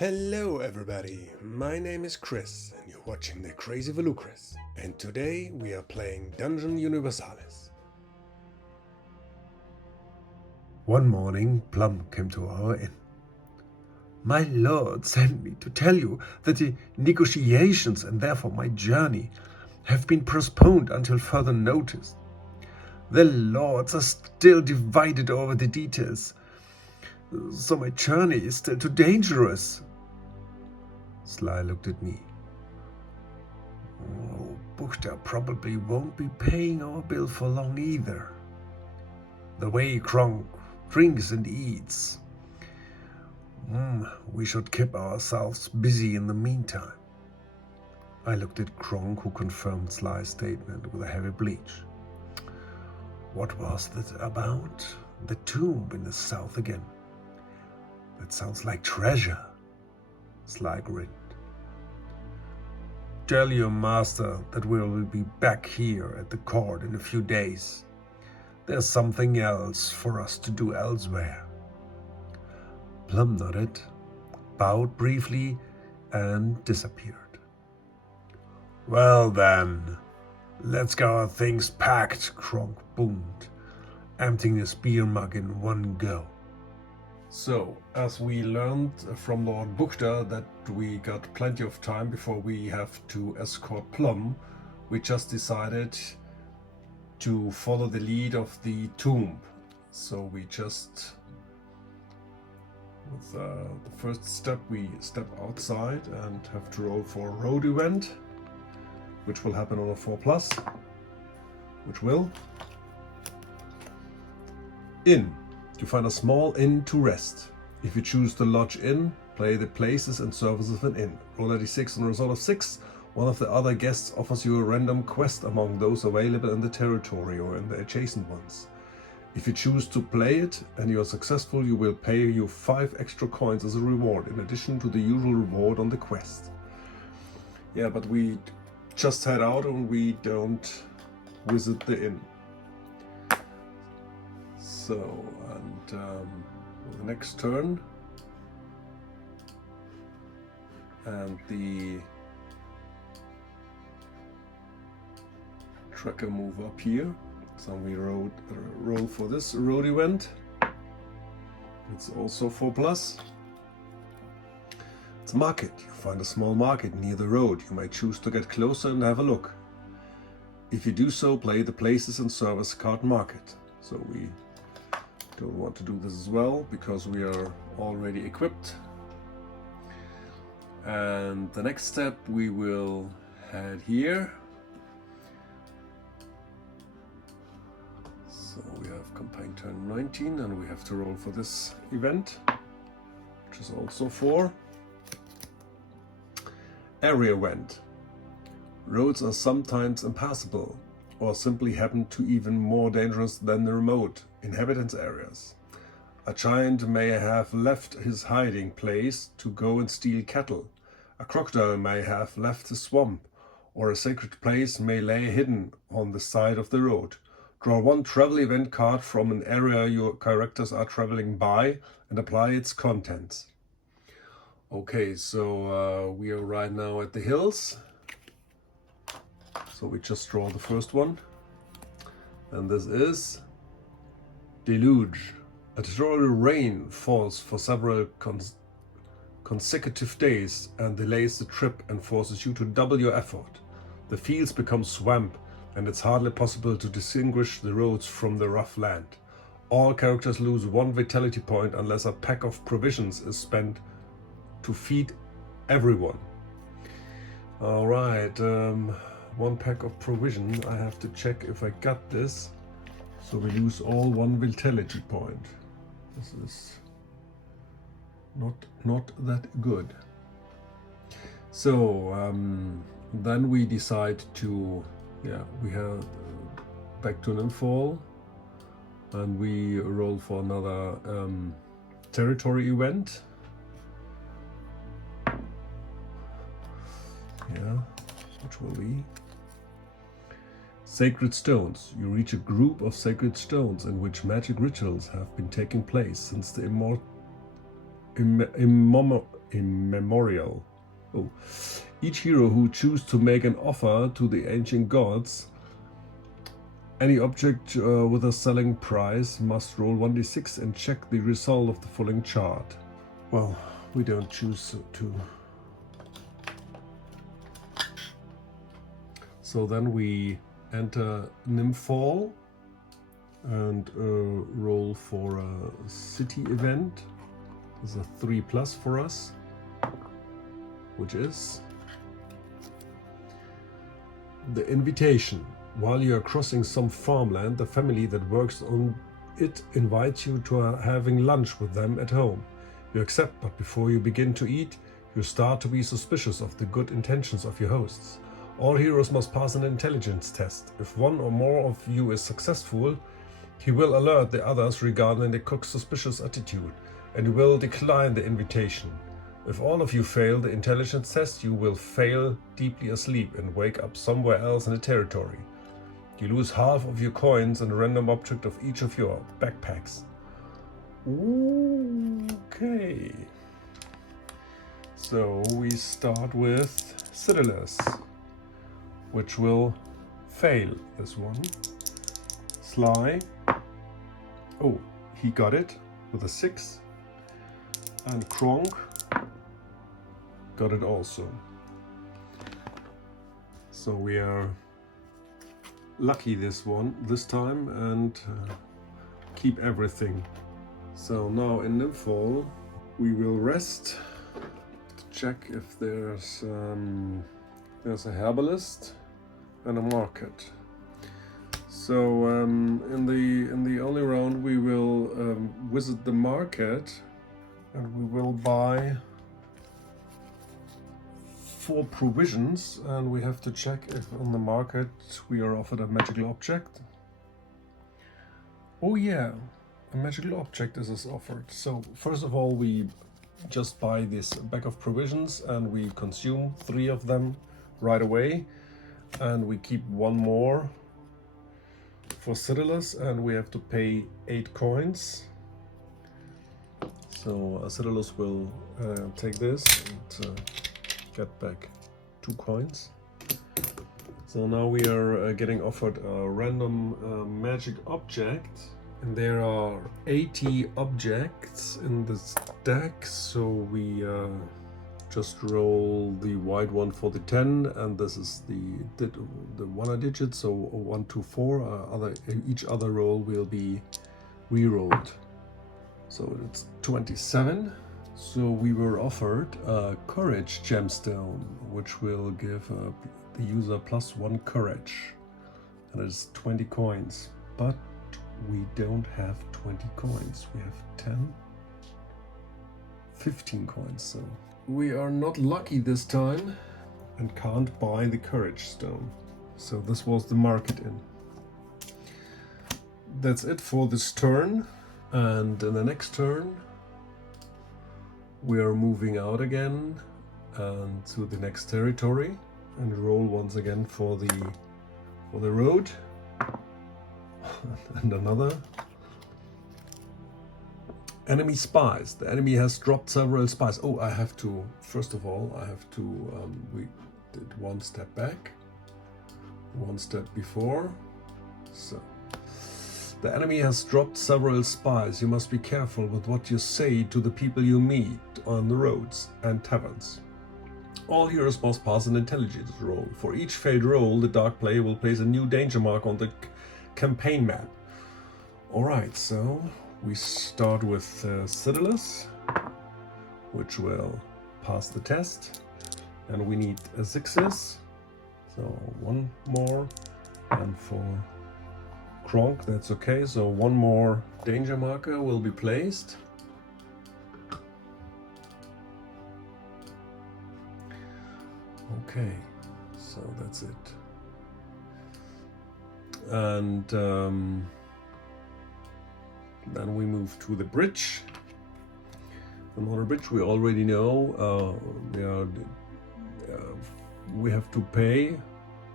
Hello everybody, my name is Chris and you're watching the Crazy Velucris, and today we are playing Dungeon Universalis. One morning Plum came to our inn. My lord sent me to tell you that the negotiations and therefore my journey have been postponed until further notice. The lords are still divided over the details, so my journey is still too dangerous. Sly looked at me. Oh, Buchter probably won't be paying our bill for long either. The way Kronk drinks and eats. We should keep ourselves busy in the meantime. I looked at Kronk, who confirmed Sly's statement with a heavy bleach. What was that about? The tomb in the south again. That sounds like treasure. Sly grinned. Tell your master that we will be back here at the court in a few days. There's something else for us to do elsewhere. Plum nodded, bowed briefly, and disappeared. Well then, let's get our things packed, Kronk boomed, emptying his beer mug in one go. So, as we learned from Lord Buchter that we got plenty of time before we have to escort Plum, we just decided to follow the lead of the tomb. So we just, with the first step, we step outside and have to roll for a road event, which will happen on a 4+, which will. Inn. You find a small inn to rest. If you choose to lodge in, play the places and services of an inn. Roll a d6 on a result of 6. One of the other guests offers you a random quest among those available in the territory or in the adjacent ones. If you choose to play it and you are successful, you will pay you 5 extra coins as a reward, in addition to the usual reward on the quest. Yeah, but we just head out and we don't visit the inn. So, and the next turn, and the tracker move up here. So we roll for this road event. It's also 4+. It's a market. You find a small market near the road. You may choose to get closer and have a look. If you do so, play the places and service card market. So we don't want to do this as well because we are already equipped. And the next step, we will head here. So we have campaign turn 19 and we have to roll for this event, which is also 4. Area event. Roads are sometimes impassable, or simply happen to even more dangerous than the remote inhabitants areas. A giant may have left his hiding place to go and steal cattle. A crocodile may have left his swamp, or a sacred place may lay hidden on the side of the road. Draw 1 travel event card from an area your characters are traveling by and apply its contents. Okay, so we are right now at the hills. So we just draw the first one, and this is Deluge. A torrential rain falls for several consecutive days and delays the trip and forces you to double your effort. The fields become swamp and it's hardly possible to distinguish the roads from the rough land. All characters lose 1 vitality point unless a pack of provisions is spent to feed everyone. Alright, 1 pack of provision. I have to check if I got this. So we lose all 1 vitality point. This is not that good. So then we decide to, we have back to Norkfall, and we roll for another territory event. Which will be Sacred Stones. You reach a group of sacred stones in which magic rituals have been taking place since the immemorial. Oh. Each hero who chooses to make an offer to the ancient gods, any object with a selling price must roll 1d6 and check the result of the following chart. Well, we don't choose to. So then we enter Norkfall and roll for a city event. There's a 3+ for us, which is the invitation. While you are crossing some farmland, the family that works on it invites you to having lunch with them at home. You accept, but before you begin to eat, you start to be suspicious of the good intentions of your hosts. All heroes must pass an intelligence test. If one or more of you is successful, he will alert the others regarding the cook's suspicious attitude, and you will decline the invitation. If all of you fail the intelligence test, you will fail deeply asleep and wake up somewhere else in the territory. You lose half of your coins and a random object of each of your backpacks. Okay. So we start with Xiodulus, which will fail this one. Sly. Oh, he got it with a 6. And Kronk got it also. So we are lucky this time and keep everything. So now in Norkfall we will rest to check if there's a herbalist and a market. So in the only round we will visit the market and we will buy 4 provisions, and we have to check if on the market we are offered a magical object. Oh yeah, a magical object is offered. So first of all we just buy this bag of provisions and we consume 3 of them right away, and we keep 1 more for Xiodulus, and we have to pay 8 coins. So Xiodulus will take this and get back 2 coins. So now we are getting offered a random magic object, and there are 80 objects in this deck, so we just roll the white one for the 10, and this is the 1 digit, so 1, 2, 4. Each other roll will be re-rolled. So it's 27. So we were offered a courage gemstone, which will give the user +1 courage, and it's 20 coins. But we don't have 20 coins. We have 10, 15 coins. So we are not lucky this time and can't buy the courage stone. So this was the market in. That's it for this turn, and in the next turn we are moving out again and to the next territory and roll once again for the road. And another. Enemy spies. The enemy has dropped several spies. Oh, I have to, first of all, we did 1 step back, 1 step before. So the enemy has dropped several spies. You must be careful with what you say to the people you meet on the roads and taverns. All heroes must pass an intelligence roll. For each failed roll, the dark player will place a new danger mark on the campaign map. Alright, so we start with Xiodulus, which will pass the test, and we need a 6s, so 1 more, and for Kronk, that's okay, so 1 more danger marker will be placed. Okay, so that's it. And then we move to the bridge. Another bridge we already know. We have to pay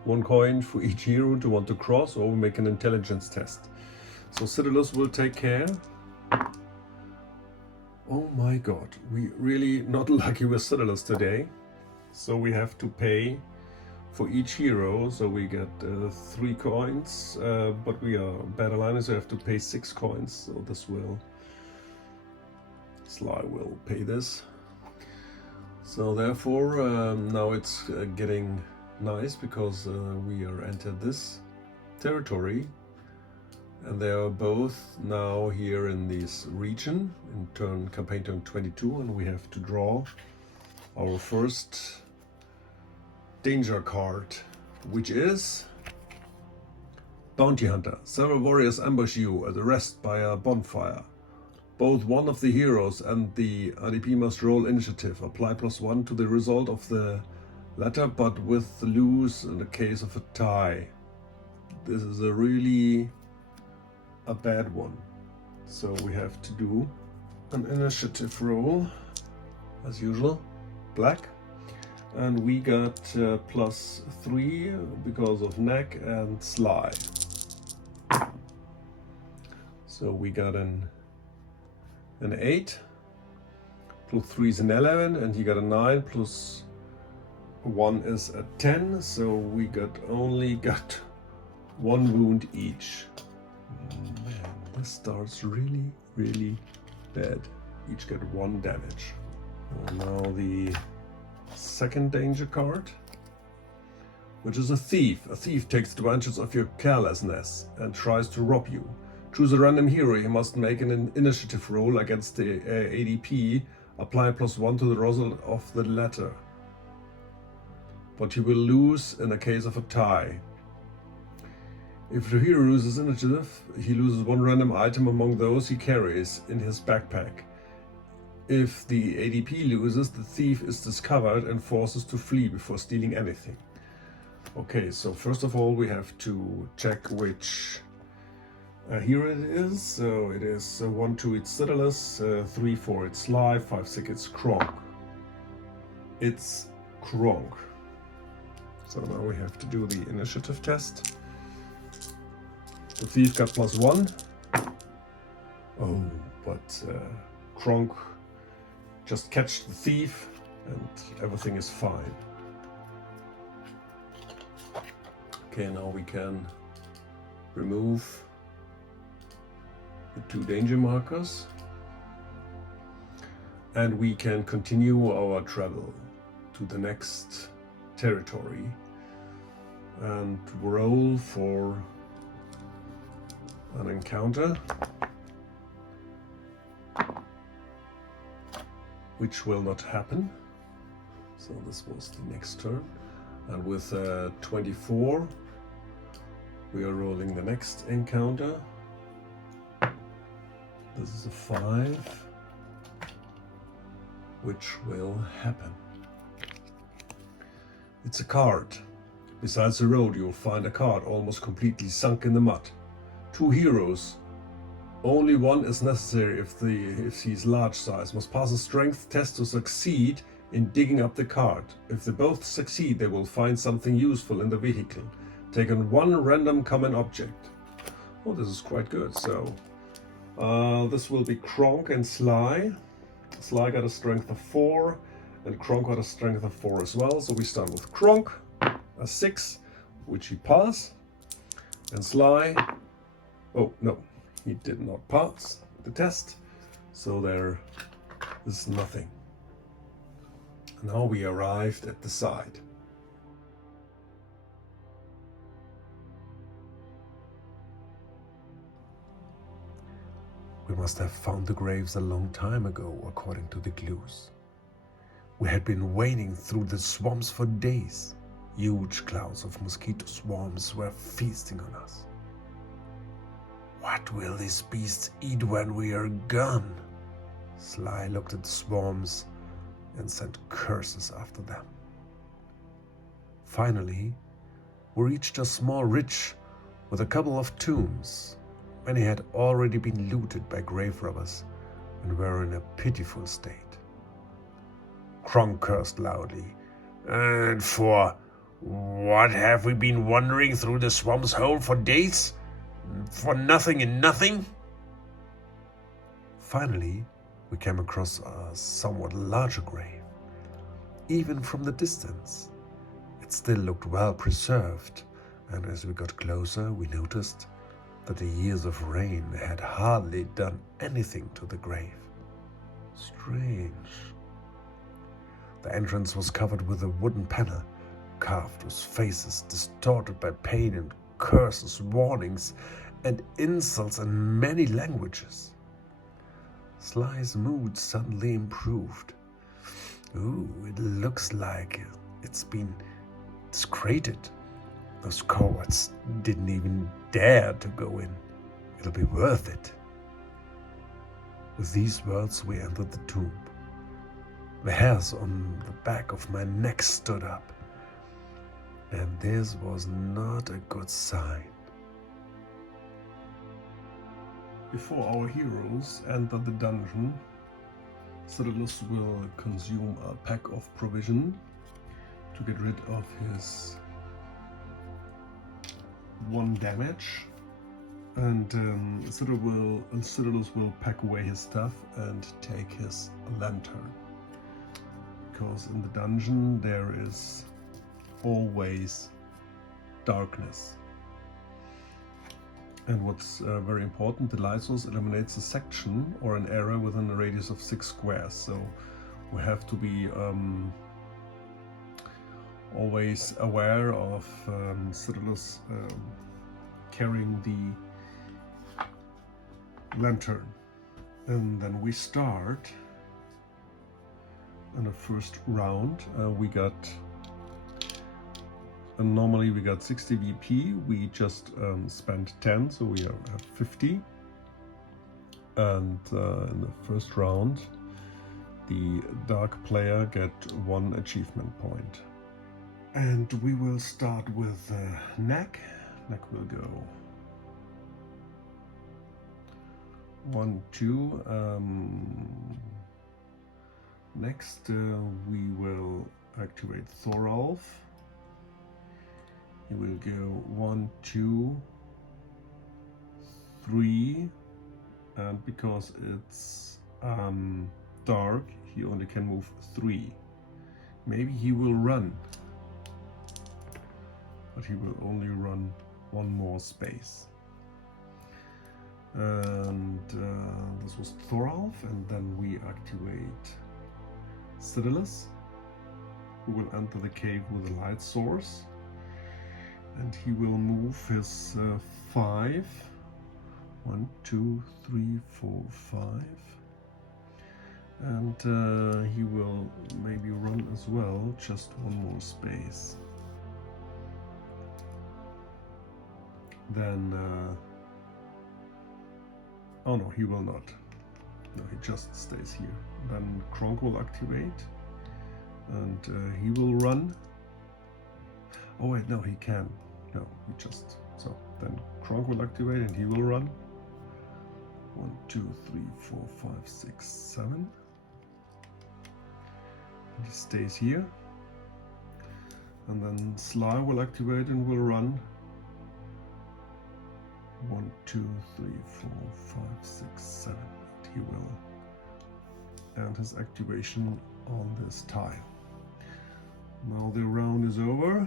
1 coin for each hero to want to cross or make an intelligence test. So Xiodulus will take care. Oh my god, we really not lucky with Xiodulus today. So we have to pay for each hero, so we get 3 coins, but we are bad aligners, so we have to pay 6 coins, so this will... Sly will pay this. So therefore, now it's getting nice, because we are entered this territory, and they are both now here in this region, in campaign turn 22, and we have to draw our first danger card, which is Bounty Hunter. Several warriors ambush you at a rest by a bonfire. Both one of the heroes and the RDP must roll initiative. Apply +1 to the result of the latter, but with the lose in the case of a tie. This is a bad one. So we have to do an initiative roll, as usual, black. And we got +3 because of Neck and Sly. So we got an 8, +3 is an 11, and he got a 9, +1 is a 10, so we only got 1 wound each. Man, this starts really, really bad. Each get 1 damage. And now the second danger card, which is a thief. A thief takes advantage of your carelessness and tries to rob you. Choose a random hero. He must make an initiative roll against the ADP. Apply +1 to the result of the latter, but he will lose in the case of a tie. If the hero loses initiative, he loses 1 random item among those he carries in his backpack. If the ADP loses, the thief is discovered and forces to flee before stealing anything. Okay, so first of all we have to check which hero it is. So it is 1, 2, it's Xiodulus, 3, 4, it's Sly, 5, 6, it's Kronk. It's Kronk. So now we have to do the initiative test. The thief got +1. Oh, but Kronk just catch the thief and everything is fine. Okay, now we can remove the 2 danger markers, and we can continue our travel to the next territory and roll for an encounter, which will not happen. So this was the next turn, and with 24 we are rolling the next encounter. This is a 5, which will happen. It's a card. Besides the road, you'll find a card almost completely sunk in the mud. 2 heroes. Only one is necessary if he's large size. Must pass a strength test to succeed in digging up the card. If they both succeed, they will find something useful in the vehicle. Take on 1 random common object. Oh, this is quite good. So this will be Kronk and Sly. Sly got a strength of 4, and Kronk got a strength of 4 as well. So we start with Kronk, a 6, which he passed, and Sly, oh no, he did not pass the test, so there is nothing. Now we arrived at the side. We must have found the graves a long time ago, according to the clues. We had been wading through the swamps for days. Huge clouds of mosquito swarms were feasting on us. What will these beasts eat when we are gone? Sly looked at the swarms and sent curses after them. Finally, we reached a small ridge with a couple of tombs. Many had already been looted by grave robbers and were in a pitiful state. Kronk cursed loudly. And for what have we been wandering through the swamp's hole for days? For nothing and nothing? Finally, we came across a somewhat larger grave. Even from the distance, it still looked well preserved, and as we got closer, we noticed that the years of rain had hardly done anything to the grave. Strange. The entrance was covered with a wooden panel, carved with faces distorted by pain and curses, warnings, and insults in many languages. Sly's mood suddenly improved. Ooh, it looks like it's been desecrated. Those cowards didn't even dare to go in. It'll be worth it. With these words, we entered the tomb. The hairs on the back of my neck stood up, and this was not a good sign. Before our heroes enter the dungeon, Xiodulus will consume a pack of provision to get rid of his 1 damage, and Xiodulus will pack away his stuff and take his lantern, because in the dungeon there is always darkness. And what's very important, the light source illuminates a section or an area within a radius of 6 squares. So we have to be always aware of Xiodulus carrying the lantern. And then we start in the first round. Normally we got 60 VP, we just spent 10, so we have 50. And in the first round, the dark player get 1 achievement point. And we will start with Neck. Neck will go 1, 2. Next we will activate Thoralf. He will go 1, 2, 3, and because it's dark, he only can move 3. Maybe he will run, but he will only run 1 more space. And this was Thoralf, and then we activate Xiodulus, who will enter the cave with a light source. And he will move his 5. 1, 2, 3, 4, 5. And he will maybe run as well, just 1 more space. Then, oh no, he will not. No, he just stays here. Then Kronk will activate, and he will run. Oh wait, no, he can. No, he just, so then Kronk will activate and he will run. 1, 2, 3, 4, 5, 6, 7. And he stays here. And then Sly will activate and will run. 1, 2, 3, 4, 5, 6, 7. And he will end his activation on this tile. Now the round is over.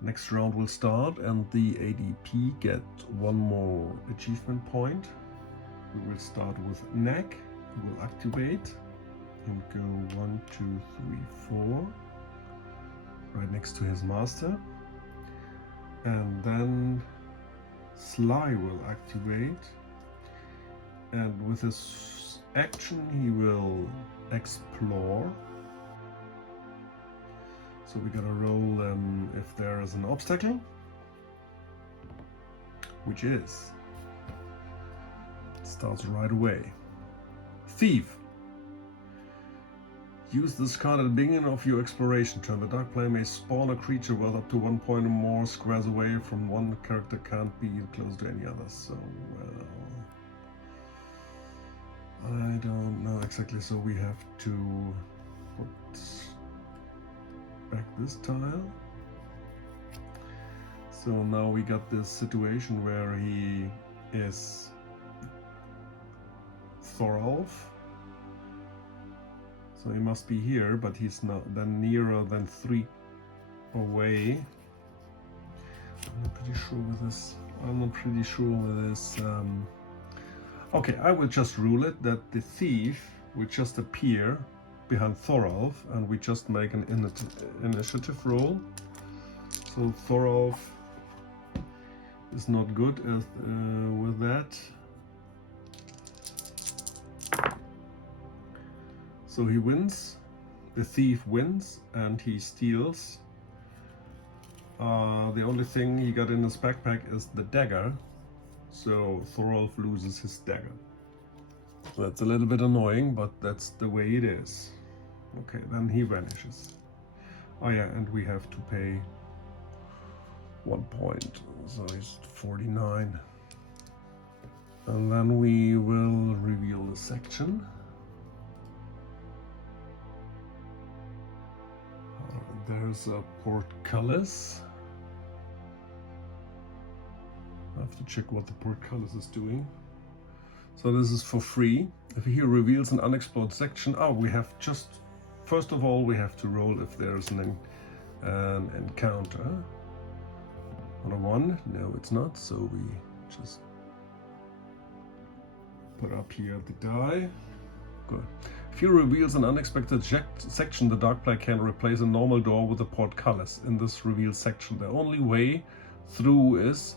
Next round will start, and the ADP get 1 more achievement point. We will start with Neck. We will activate and go 1, 2, 3, 4, right next to his master. And then Sly will activate, and with his action he will explore. So we gotta roll if there is an obstacle, which is, it starts right away. Thief. Use this card at the beginning of your exploration turn. The dark player may spawn a creature worth up to 1 point or more squares away from one character, can't be close to any other. So, well, I don't know exactly. So we have to put back this tile. So now we got this situation where he is Thorolf. So he must be here, but he's not then nearer than 3 away. I'm not pretty sure with this. Okay, I will just rule it that the thief will just appear behind Thorolf, and we just make an initiative roll. So Thorolf is not good with that. So he wins, the thief wins, and he steals. The only thing he got in his backpack is the dagger, so Thorolf loses his dagger. So that's a little bit annoying, but that's the way it is. Okay, then he vanishes. Oh yeah, and we have to pay 1 point, so he's 49. And then we will reveal the section. There's a portcullis. I have to check what the portcullis is doing. So this is for free. If he reveals an unexplored section, we have just, first of all, we have to roll if there's an encounter. On a 1, no it's not, so we just put up here the die. Good. If he reveals an unexpected section, the dark player can replace a normal door with a portcullis in this revealed section. The only way through is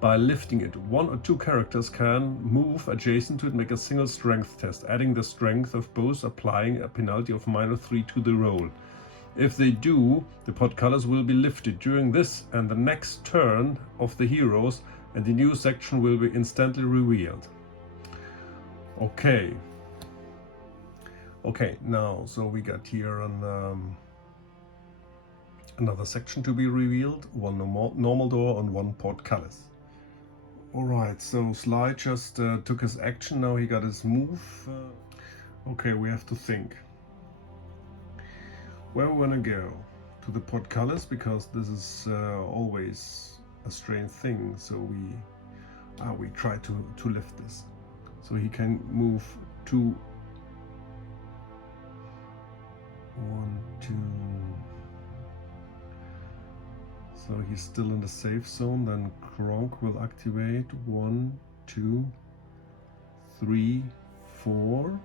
by lifting it. 1 or 2 characters can move adjacent to it, make a single strength test, adding the strength of both, applying a penalty of -3 to the roll. If they do, the portcullis will be lifted during this and the next turn of the heroes, and the new section will be instantly revealed. Okay. Okay, now, so we got here another section to be revealed, 1 normal door and 1 portcullis. Alright, so Sly just took his action, now he got his move. Okay, we have to think. Where we wanna go? To the portcullis, because this is always a strange thing, so we try to lift this. So he can move 2, 1, 2. So he's still in the safe zone. Then Kronk will activate 1, 2, 3, 4.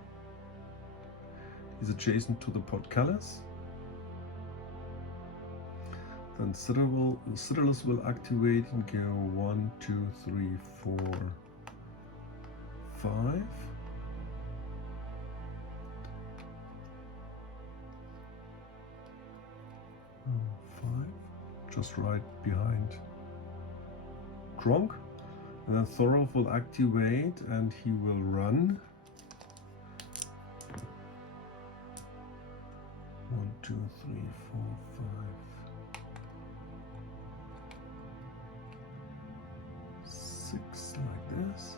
He's adjacent to the portcullis. Then Xiodulus will activate and go 1, 2, 3, 4, 5. Just right behind Kronk, and then Thorolf will activate and he will run. 1, 2, 3, 4, 5, 6, like this,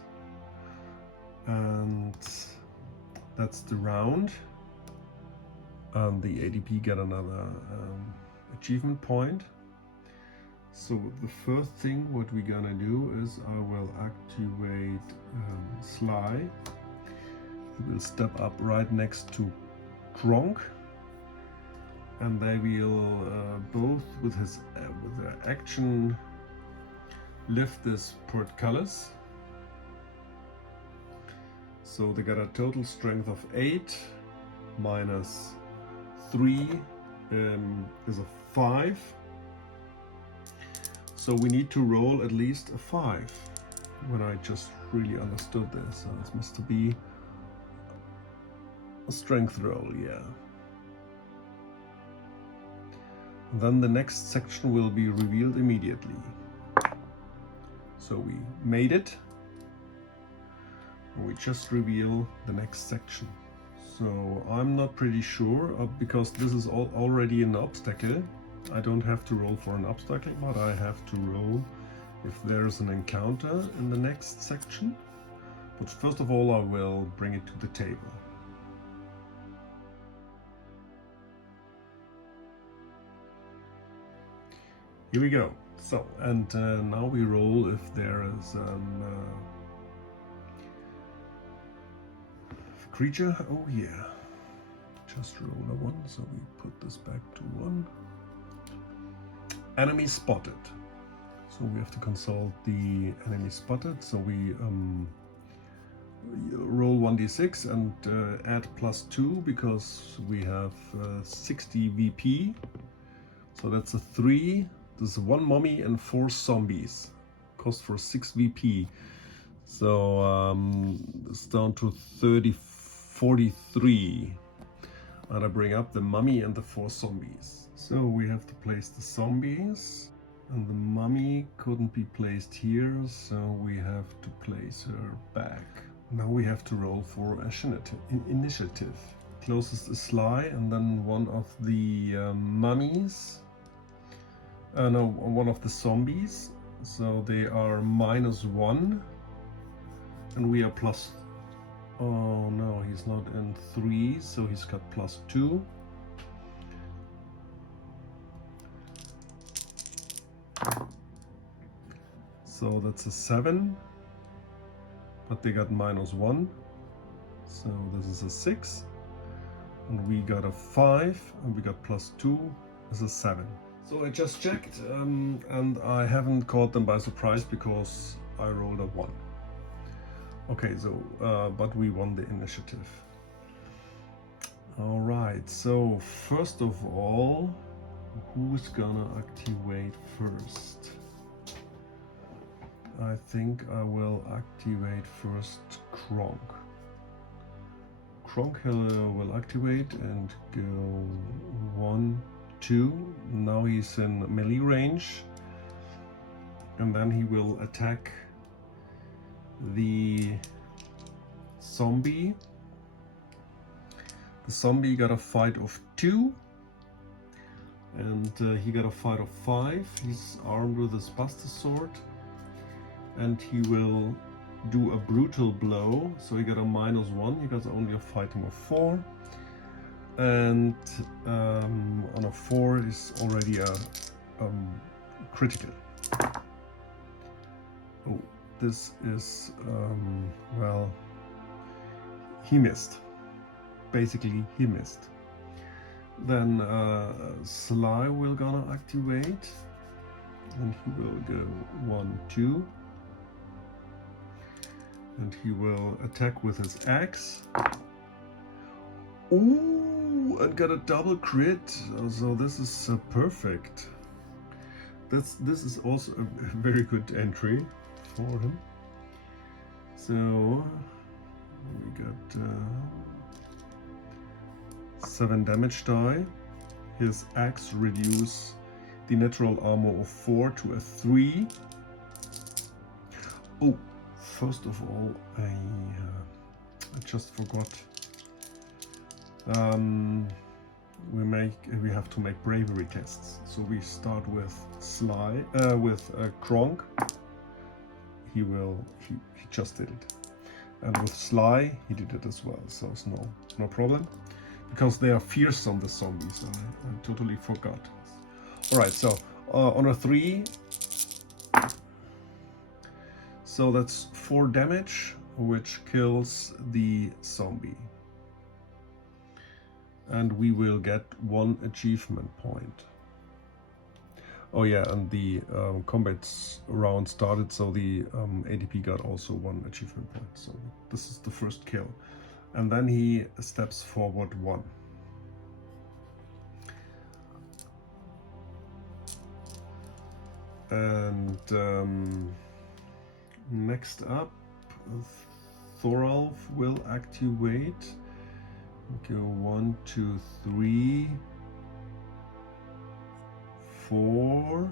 and that's the round. And the ADP get another achievement point. So the first thing what we're gonna do is I will activate Sly. He will step up right next to Kronk, and they will both with their action lift this portcullis. So they got a total strength of 8 minus 3 is a 5. So we need to roll at least a 5. When I just really understood this, so this must be a strength roll, yeah. And then the next section will be revealed immediately. So we made it. We just reveal the next section. So I'm not pretty sure, because this is already an obstacle. I don't have to roll for an obstacle, but I have to roll if there's an encounter in the next section. But first of all, I will bring it to the table. Here we go. So, and now we roll if there is creature. Oh yeah. Just roll a 1, so we put this back to 1. Enemy spotted. So we have to consult the enemy spotted. So we roll 1d6 and add +2 because we have 60 VP. So that's a 3. This is 1 mummy and 4 zombies. Cost for 6 VP. So it's down to 43. And I bring up the mummy and the 4 zombies. So we have to place the zombies. And the mummy couldn't be placed here, so we have to place her back. Now we have to roll for initiative. Closest is Sly, and then one of the mummies. No, one of the zombies. So they are -1, and we are plus. Oh no, he's not in 3, so he's got +2. So that's a 7, but they got -1, so this is a 6, and we got a 5, and we got +2 is a 7. So I just checked, and I haven't caught them by surprise because I rolled a 1. Okay, so but we won the initiative. All right, so first of all, who's gonna activate first? I think I will activate first Kronk. Kronk will activate and go 1, 2. Now he's in melee range, and then he will attack the zombie. The zombie got a fight of 2, and he got a fight of 5. He's armed with his buster sword, and he will do a brutal blow. So he got a -1. He got only a fighting of 4, and on a 4 is already a critical. Oh, this is well, he missed. Basically, he missed. Then Sly will gonna activate, and he will go 1, 2, and he will attack with his axe. Ooh, and got a double crit. So this is perfect. This is also a very good entry for him. So we got 7 damage die. His axe reduce the natural armor of 4 to a 3. Oh, first of all, I just forgot. We have to make bravery tests. So we start with Sly, Kronk. He just did it, and with Sly he did it as well. So it's no problem, because they are fearsome, the zombies. I totally forgot. All right, so on a 3, so that's 4 damage, which kills the zombie. And we will get 1 achievement point. Oh yeah, and the combat round started, so the ADP got also 1 achievement point. So this is the first kill. And then he steps forward 1. And next up, Thoralf will activate. Go 1, 2, 3, 4,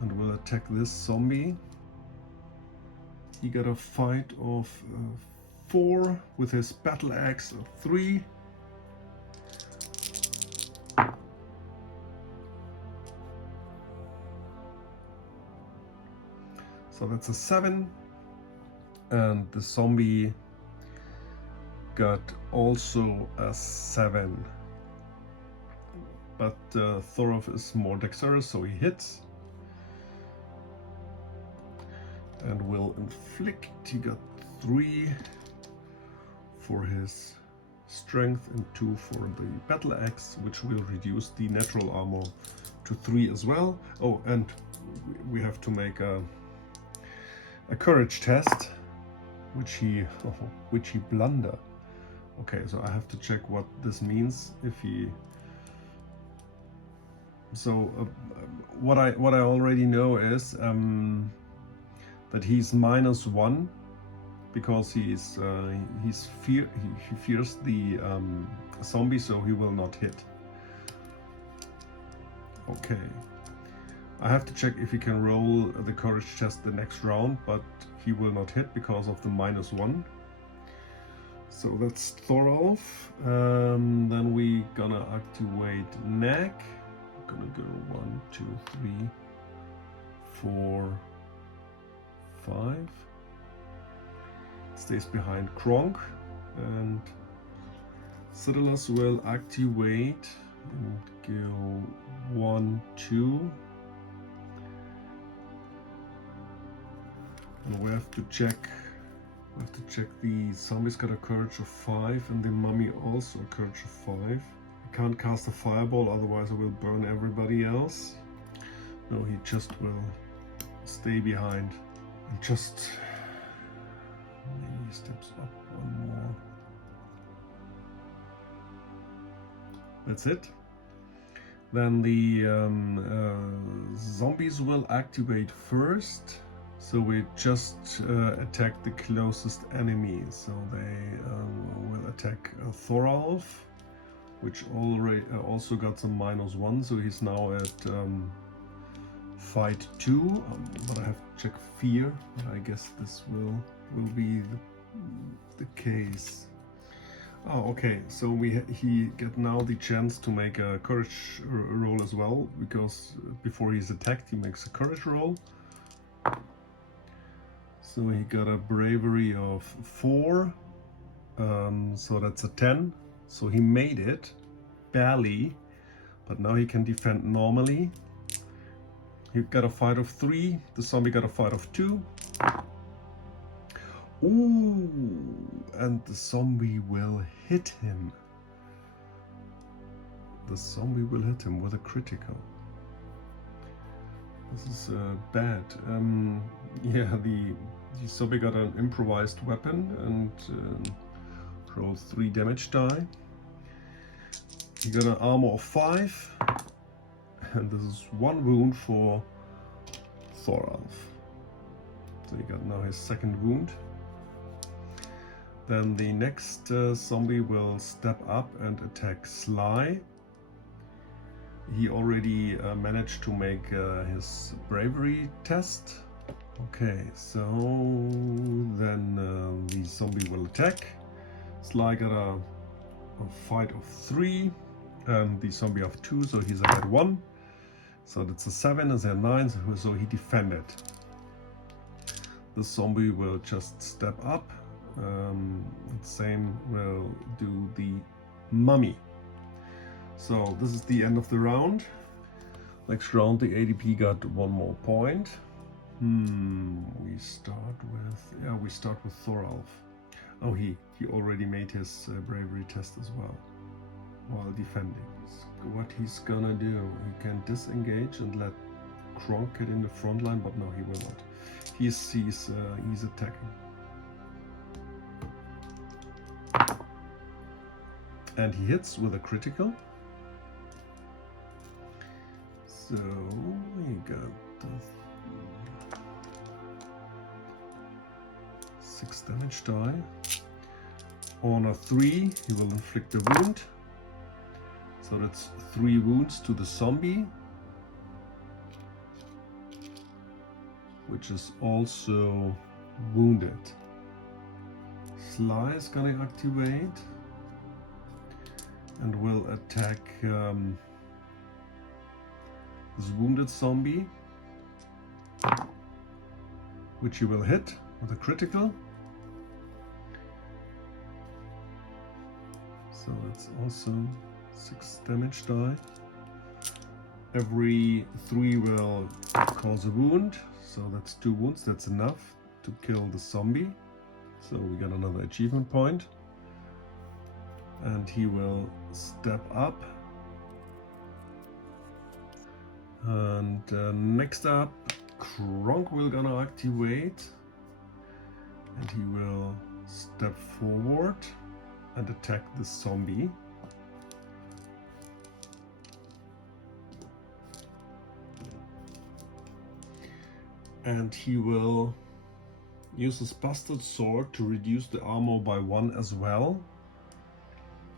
and will attack this zombie. He got a fight of 4 with his battle axe of 3. So that's a 7, and the zombie got also a 7. But Thoralf is more dexterous, so he hits and will inflict. He got 3 for his strength and 2 for the battle axe, which will reduce the natural armor to 3 as well. Oh, and we have to make a courage test, which he blunder. Okay, so I have to check what this means. If he what I already know is that he's -1 because he fears the zombie, so he will not hit. Okay, I have to check if he can roll the courage test the next round, but he will not hit because of the -1. So that's Thorolf. Then we gonna activate Neck. Gonna go 1, 2, 3, 4, 5. Stays behind Kronk, and Xiodulus will activate and go 1, 2. And we have to check. We have to check the zombie's got a courage of 5 and the mummy also a courage of 5. I can't cast a fireball, otherwise I will burn everybody else. No, he just will stay behind and just maybe he steps up 1 more. That's it. Then the zombies will activate first. So we just attack the closest enemy. So they will attack Thorolf, which already also got some -1. So he's now at fight 2. But I have to check fear. But I guess this will be the case. Oh, okay. So he get now the chance to make a courage roll as well, because before he's attacked, he makes a courage roll. So he got a bravery of 4, so that's a 10. So he made it, barely, but now he can defend normally. He got a fight of 3, the zombie got a fight of 2. Ooh, and the zombie will hit him. The zombie will hit him with a critical. This is bad. Yeah, the zombie got an improvised weapon and rolled 3 damage die. He got an armor of 5, and this is 1 wound for Thorolf. So he got now his 2nd wound. Then the next zombie will step up and attack Sly. He already managed to make his bravery test. Okay, so then the zombie will attack. Sly got a fight of 3 and the zombie of 2, so he's ahead 1. So that's a 7 and a 9, so he defended. The zombie will just step up. Same will do the mummy. So this is the end of the round. Next round the ADP got 1 more point. We start with Thorolf. Oh, he already made his bravery test as well while defending. What he's gonna do, he can disengage and let Kronk get in the front line, but no, he will not. He's attacking. And he hits with a critical. So he got 6 damage die. On a 3, he will inflict a wound. So that's 3 wounds to the zombie, which is also wounded. Sly is gonna activate and will attack this wounded zombie, which he will hit with a critical. So that's also 6 damage die. Every 3 will cause a wound, so that's 2 wounds. That's enough to kill the zombie. So we got another achievement point. and he will step up. And next up, Kronk will gonna activate, and he will step forward and attack the zombie. And he will use his bastard sword to reduce the armor by 1 as well.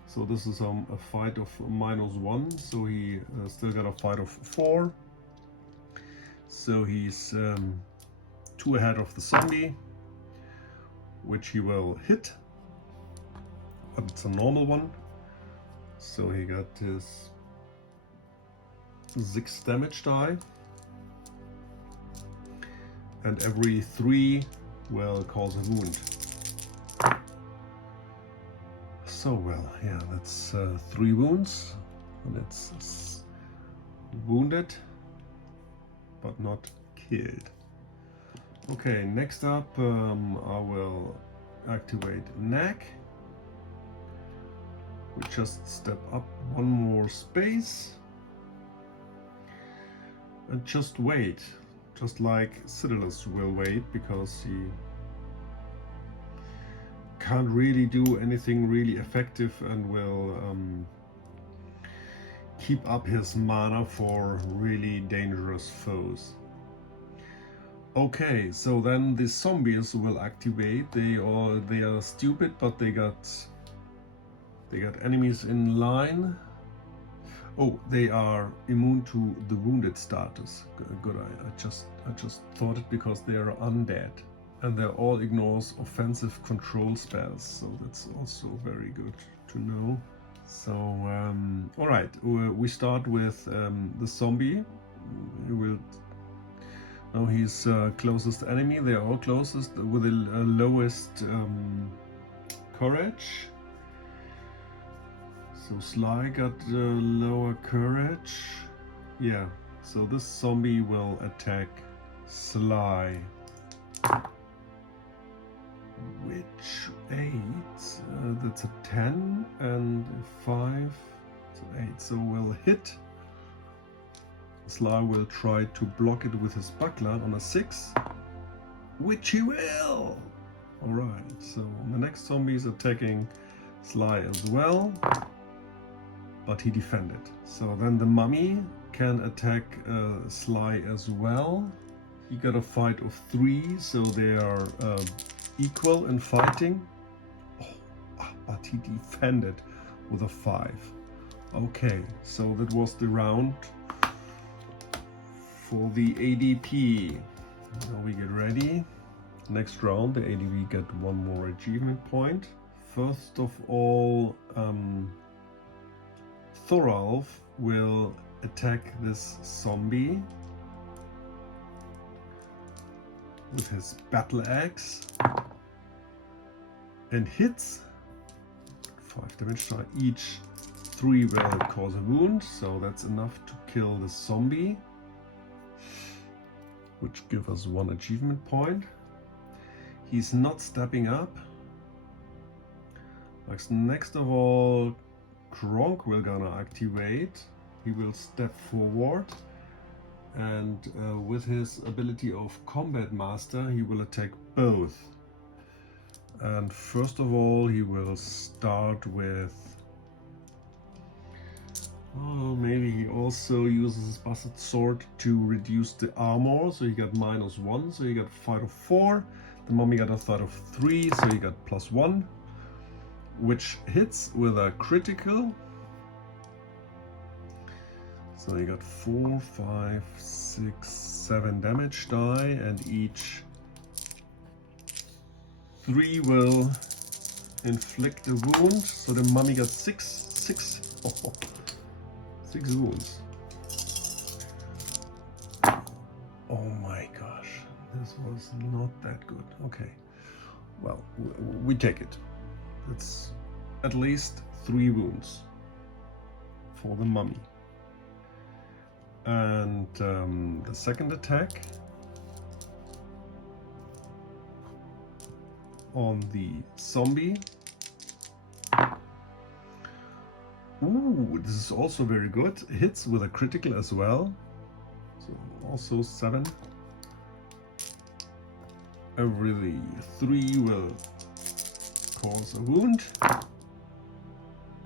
So this is a fight of -1, so he still got a fight of 4. So he's 2 ahead of the zombie, which he will hit, but it's a normal one. So he got his 6 damage die, and every 3 will cause a wound. So well, yeah, that's 3 wounds, and it's wounded but not killed. Okay, next up I will activate Knack. We just step up 1 more space and just wait, just like Xiodulus will wait, because he can't really do anything really effective and will keep up his mana for really dangerous foes. Okay, so then the zombies will activate. They are stupid, but they got enemies in line. Oh, they are immune to the wounded status. Good, I just thought it because they are undead, and they all ignores offensive control spells. So that's also very good to know. So, all right, we start with the zombie. He will. Now he's closest enemy. They are all closest with the lowest courage. So Sly got lower courage. Yeah. So this zombie will attack Sly. Which 8? That's a 10 and a 5. So 8. So we'll hit. Sly will try to block it with his buckler on a 6, which he will. Alright, so the next zombie is attacking Sly as well, but he defended. So then the mummy can attack Sly as well. He got a fight of 3, so they are equal in fighting. Oh, but he defended with a 5. Okay, so that was the round for the ADP. Now we get ready. Next round, the ADP get 1 more achievement point. First of all, Thoralf will attack this zombie with his battle axe and hits. 5 damage to each. 3 will cause a wound, so that's enough to kill the zombie, which give us 1 achievement point. He's not stepping up. Next of all, Kronk will gonna activate. He will step forward, and with his ability of Combat Master, he will attack both. And first of all, he will start with... Oh, maybe he also uses his bastard sword to reduce the armor, so he got -1, so he got a fight of 4. The mummy got a fight of 3, so he got +1, which hits with a critical. So he got 4, 5, 6, 7 damage die, and each 3 will inflict a wound. So the mummy got 6 wounds. Oh my gosh, this was not that good. Okay, well, we take it. It's at least 3 wounds for the mummy. And the second attack on the zombie Ooh, this is also very good. Hits with a critical as well. So also 7. Every 3 will cause a wound.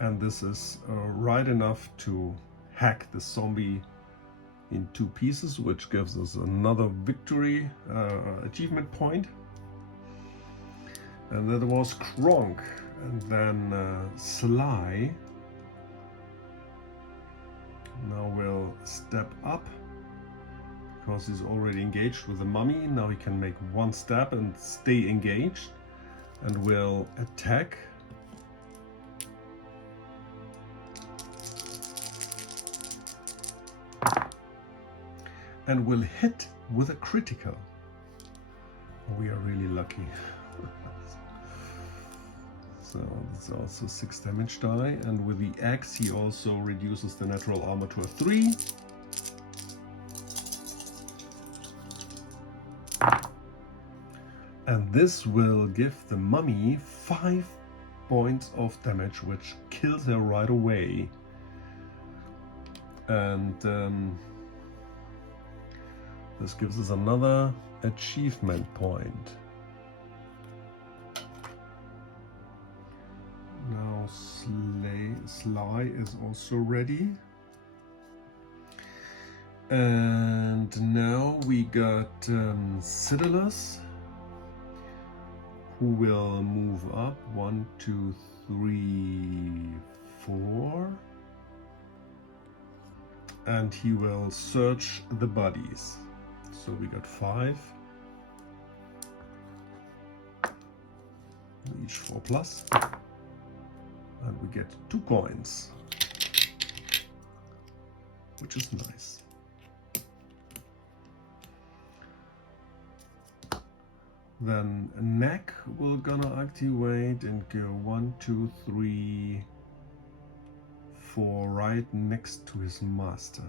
And this is right enough to hack the zombie in 2 pieces, which gives us another victory achievement point. And that was Kronk. And then Sly now will step up because he's already engaged with the mummy. Now he can make 1 step and stay engaged and will attack. And will hit with a critical. We are really lucky. So it's also 6 damage die, and with the axe he also reduces the natural armor to a 3. And this will give the mummy 5 points of damage, which kills her right away. And this gives us another achievement point. Now Sly is also ready. And now we got Xiodulus, who will move up 1, 2, 3, 4. And he will search the bodies. So we got 5. Each 4 plus. And we get 2 coins, which is nice. Then neck will gonna activate and go 1, 2, 3, 4 right next to his master.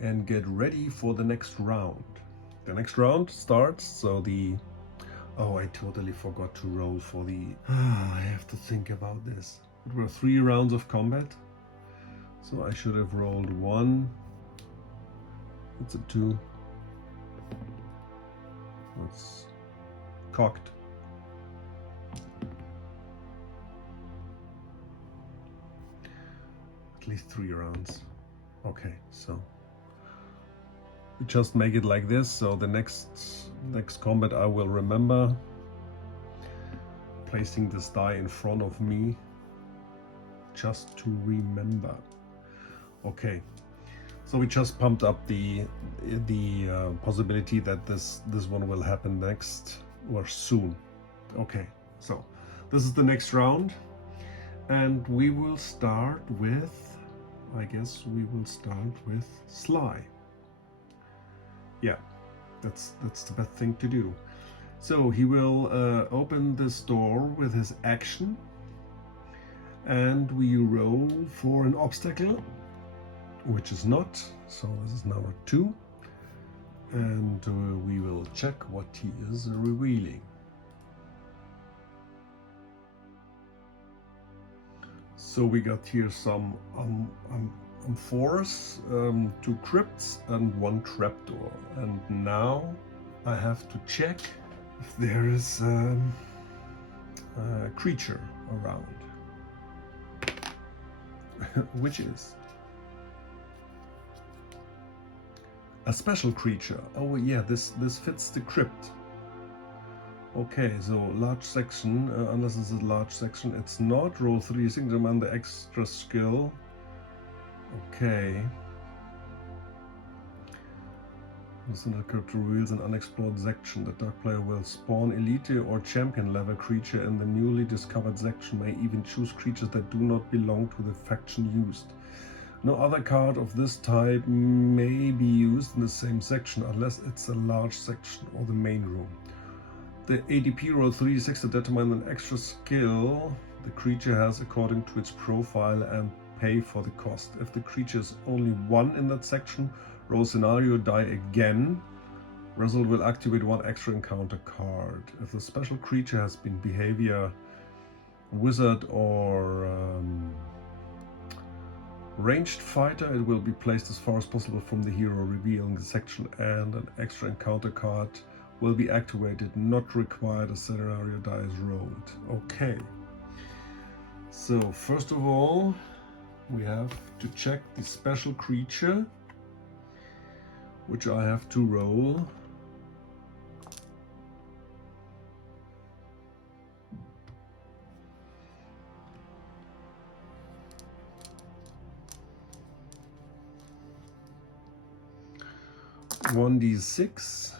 And get ready for the next round. The next round starts, so the... Oh, I totally forgot to roll for the... I have to think about this. It were 3 rounds of combat. So I should have rolled 1. It's a 2. That's cocked. At least 3 rounds. Okay, so we just make it like this. So the next combat I will remember placing this die in front of me just to remember. Okay, so we just pumped up the possibility that this one will happen next or soon. Okay, so this is the next round, and we will start with, I guess we will start with Sly. Yeah, that's the best thing to do. So he will open this door with his action, and we roll for an obstacle, which is not, so this is now a 2, and we will check what he is revealing. So we got here some amphores, 2 crypts and 1 trapdoor, and now I have to check if there is a creature around, which is a special creature. Oh yeah, this fits the crypt. Okay, so large section, unless it's a large section, it's not. Roll 3 signature on the extra skill. Okay. This crypt reveals an unexplored section. The dark player will spawn elite or champion level creature in the newly discovered section, may even choose creatures that do not belong to the faction used. No other card of this type may be used in the same section unless it's a large section or the main room. The ADP roll 3d6 to determine an extra skill the creature has according to its profile and pay for the cost. If the creature is only 1 in that section, roll scenario die again. Result will activate 1 extra encounter card. If the special creature has been behavior, wizard, or Ranged fighter, it will be placed as far as possible from the hero, revealing the section, and an extra encounter card will be activated, not required a scenario die is rolled. Okay. So first of all, we have to check the special creature, which I have to roll. (1d6)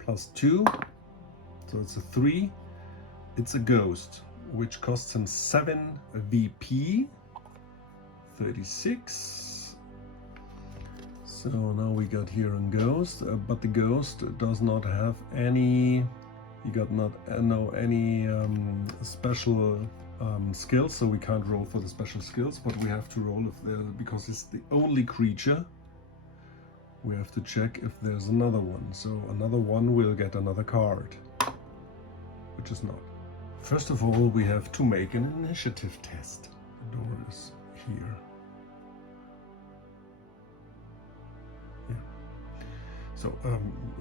plus 2, so it's a 3. It's a ghost, which costs him 7 VP, 36. So now we got here a ghost, but the ghost does not have any. He got not any special skills, so we can't roll for the special skills. But we have to roll if there, because it's the only creature. We have to check if there's another one. So another one will get another card, which is not. First of all, we have to make an initiative test. The door is here. Yeah. So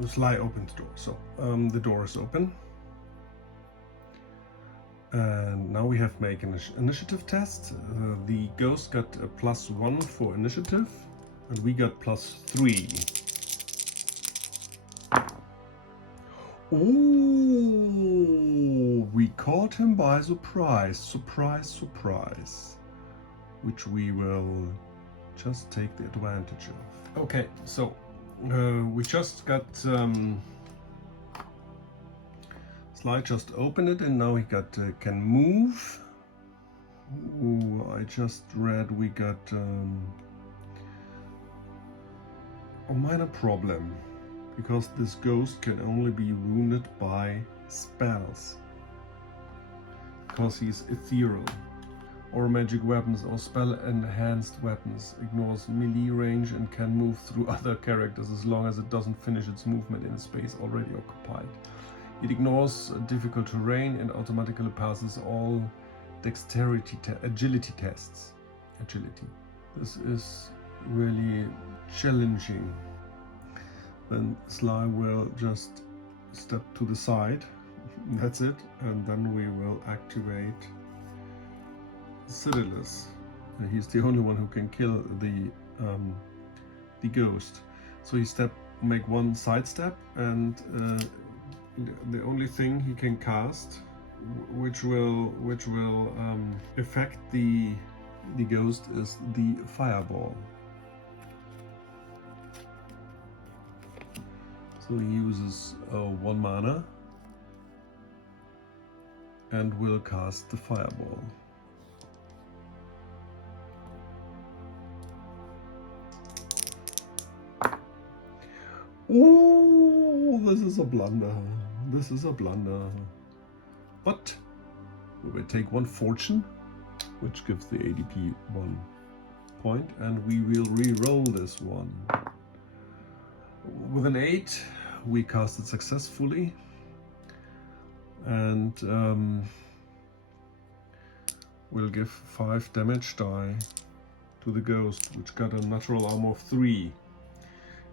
Sly opens the door. So the door is open. And now we have to make an initiative test. The ghost got a +1 for initiative, and we got +3. Ooh, we caught him by surprise. Surprise, surprise. Which we will just take the advantage of. Okay, so we just got Sly just opened it, and now he got can move. Ooh, I just read we got a minor problem, because this ghost can only be wounded by spells, because he's ethereal, or magic weapons or spell enhanced weapons. Ignores melee range and can move through other characters as long as it doesn't finish its movement in a space already occupied. It ignores difficult terrain and automatically passes all dexterity agility tests. Agility. This is really challenging. Then Sly will just step to the side. That's it. And then we will activate Xiodulus. He's the only one who can kill the ghost. So he make one side step, and the only thing he can cast, which will affect the ghost, is the fireball. So he uses 1 mana and will cast the fireball. Oh, this is a blunder. This is a blunder. But we will take 1 fortune, which gives the ADP 1 point, and we will re-roll this one. With an 8, we cast it successfully, and we'll give 5 damage die to the ghost, which got a natural armor of 3,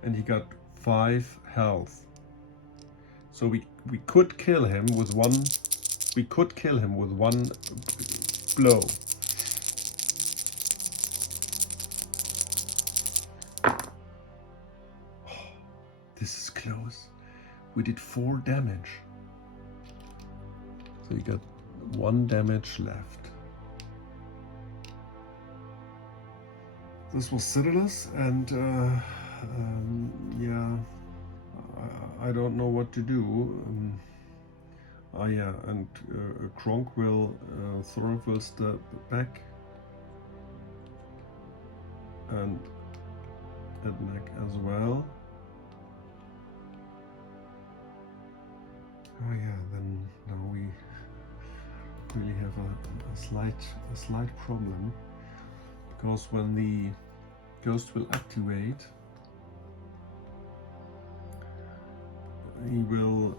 and he got 5 health. So we could kill him with one. We could kill him with 1 blow. Oh, this is close. We did 4 damage. So you got 1 damage left. This was Xiodulus, and yeah, I don't know what to do. Yeah, and Kronk will step back, and Ednac as well. Oh yeah, then now we really have a slight problem, because when the ghost will activate, he will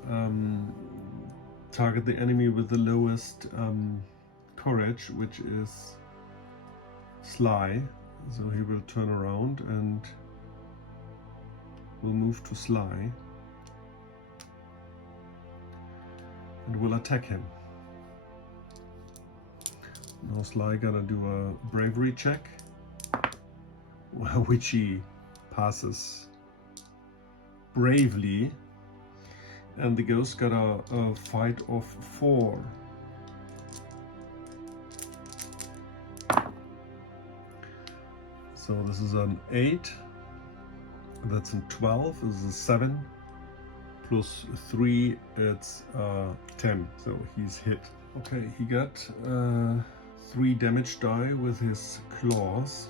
target the enemy with the lowest courage, which is Sly. So he will turn around and will move to Sly and will attack him. Now Sly gonna do a bravery check, which he passes bravely, and the ghost got a fight of 4. So this is an 8, that's a 12, this is a 7, plus 3, it's 10, so he's hit. Okay, he got 3 damage die with his claws.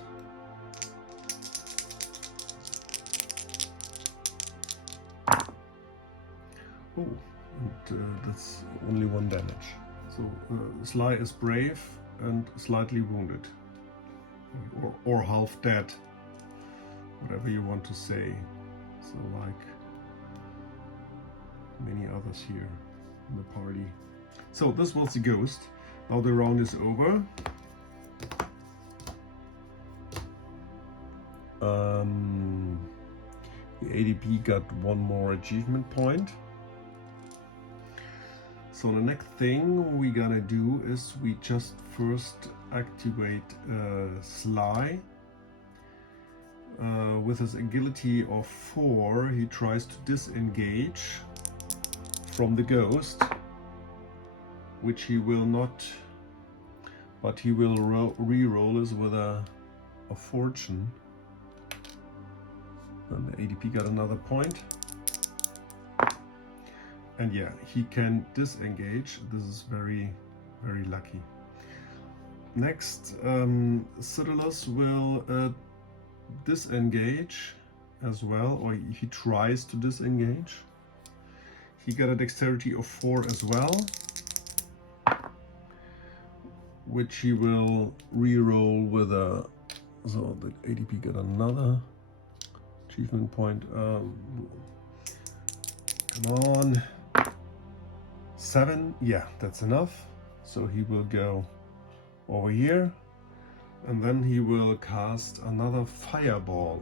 Oh, and that's only 1 damage. So Sly is brave and slightly wounded. Or half dead, whatever you want to say. So like many others here in the party. So this was the ghost. Now the round is over. The ADP got 1 more achievement point. So the next thing we gonna do is we just first activate Sly. With his agility of 4, he tries to disengage from the ghost, which he will not, but he will re-roll this with a fortune. And the ADP got another point. And yeah, he can disengage. This is very, very lucky. Next, Xiodulus will disengage as well, or he tries to disengage. He got a dexterity of 4 as well, which he will re-roll with a, so the ADP got another achievement point. Come on. 7, yeah, that's enough. So he will go over here, and then he will cast another fireball.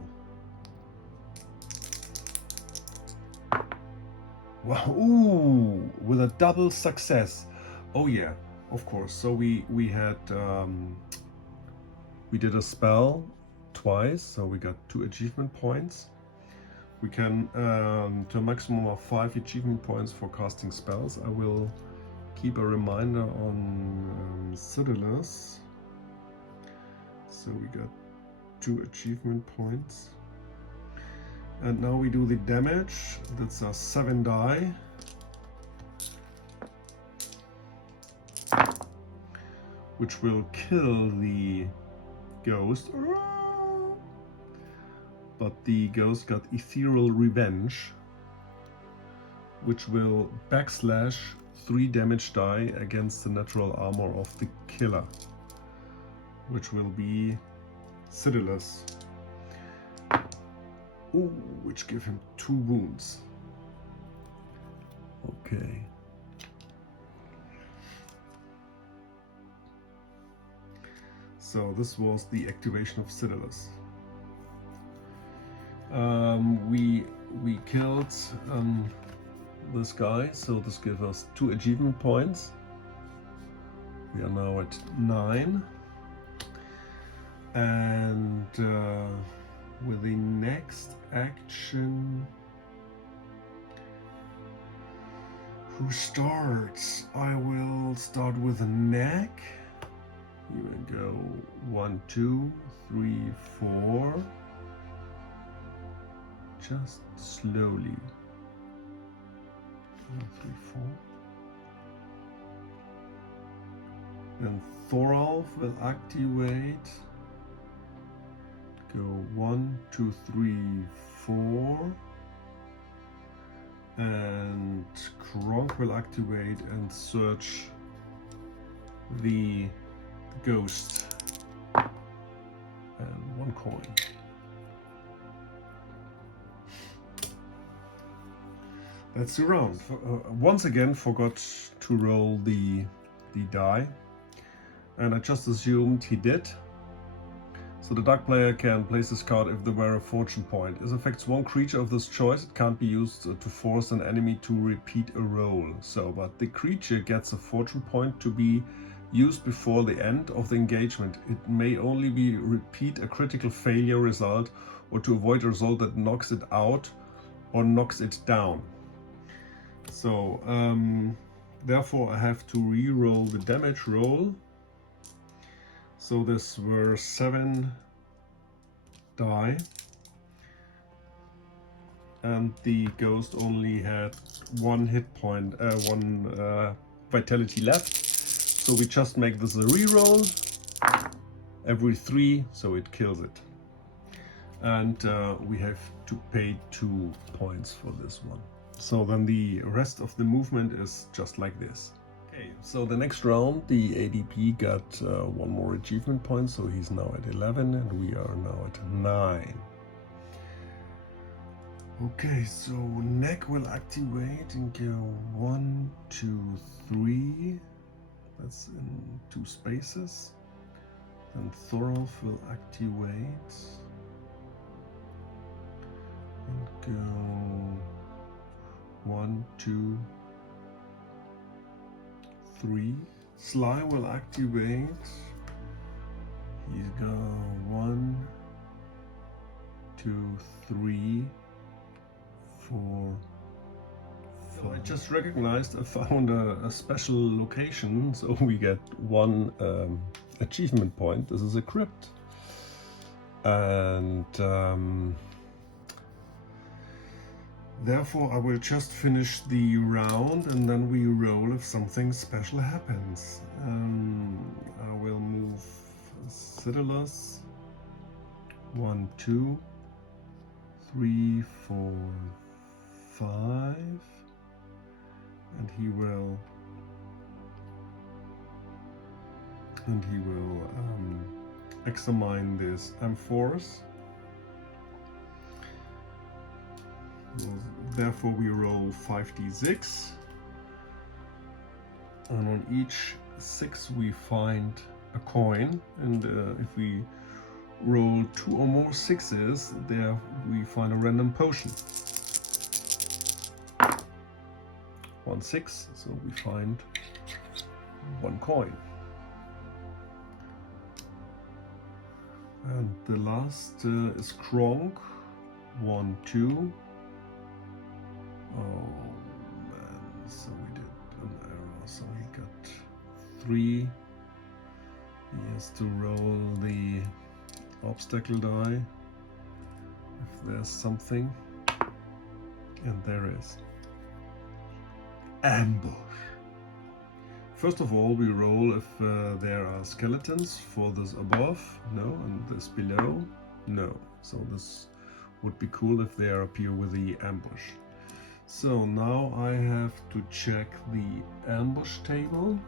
Wow, ooh, with a double success. Oh yeah, of course. So we had we did a spell twice, so we got 2 achievement points. We can to a maximum of 5 achievement points for casting spells. I will keep a reminder on Xiodulus. So we got 2 achievement points. And now we do the damage. That's a 7 die. Which will kill the ghost. But the ghost got Ethereal Revenge, which will backslash 3 damage die against the natural armor of the killer, which will be Xiodulus. Ooh, which give him 2 wounds. Okay. So this was the activation of Xiodulus. We killed this guy, so this gives us 2 achievement points. We are now at 9, and with the next action, who starts? I will start with a neck. You will go 1, 2, 3, 4. Just slowly. 1, 3, 4. Then Thoralf will activate. Go 1, 2, 3, 4. And Kronk will activate and search the ghost. And 1 coin. That's the round. Once again, forgot to roll the die. And I just assumed he did. So the dark player can place this card if there were a fortune point. It affects one creature of this choice. It can't be used to force an enemy to repeat a roll. So, but the creature gets a fortune point to be used before the end of the engagement. It may only be repeat a critical failure result or to avoid a result that knocks it out or knocks it down. So, therefore I have to re-roll the damage roll. So this were 7 die, and the ghost only had 1 hit point, 1 vitality left. So we just make this a reroll every 3, so it kills it. And we have to pay 2 points for this one. So then the rest of the movement is just like this. Okay, so the next round, the ADP got 1 more achievement point, so he's now at 11 and we are now at 9. Okay, so neck will activate and go 1, 2, 3. That's in 2 spaces. Then Thorolf will activate and go 1, 2, 3. Sly will activate. He's got 1, 2, 3, 4, 5. I just recognized I found a special location, so we get 1 achievement point. This is a crypt. And therefore, I will just finish the round and then we roll if something special happens. I will move Xiodulus 1, 2, 3, 4, 5, and he will examine this amphors. Therefore we roll 5d6, and on each 6 we find a coin, and if we roll 2 or more 6s, there we find a random potion. 1 6, so we find 1 coin. And the last is Kronk 1 2. Oh man, so we did an error, so he got 3. He has to roll the obstacle die if there's something, and there is. Ambush. First of all, we roll if there are skeletons for this above, no, and this below, no. So this would be cool if they appear with the ambush. So now I have to check the ambush table.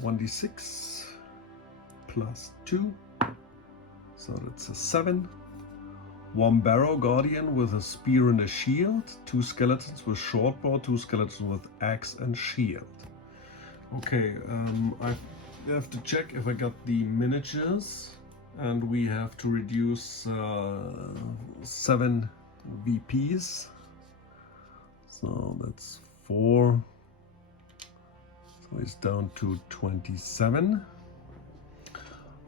1d6 plus 2, so that's a 7. 1 barrow guardian with a spear and a shield, 2 skeletons with shortbow, 2 skeletons with axe and shield. Okay, I have to check if I got the miniatures, and we have to reduce 7 VPs, so that's 4, so it's down to 27.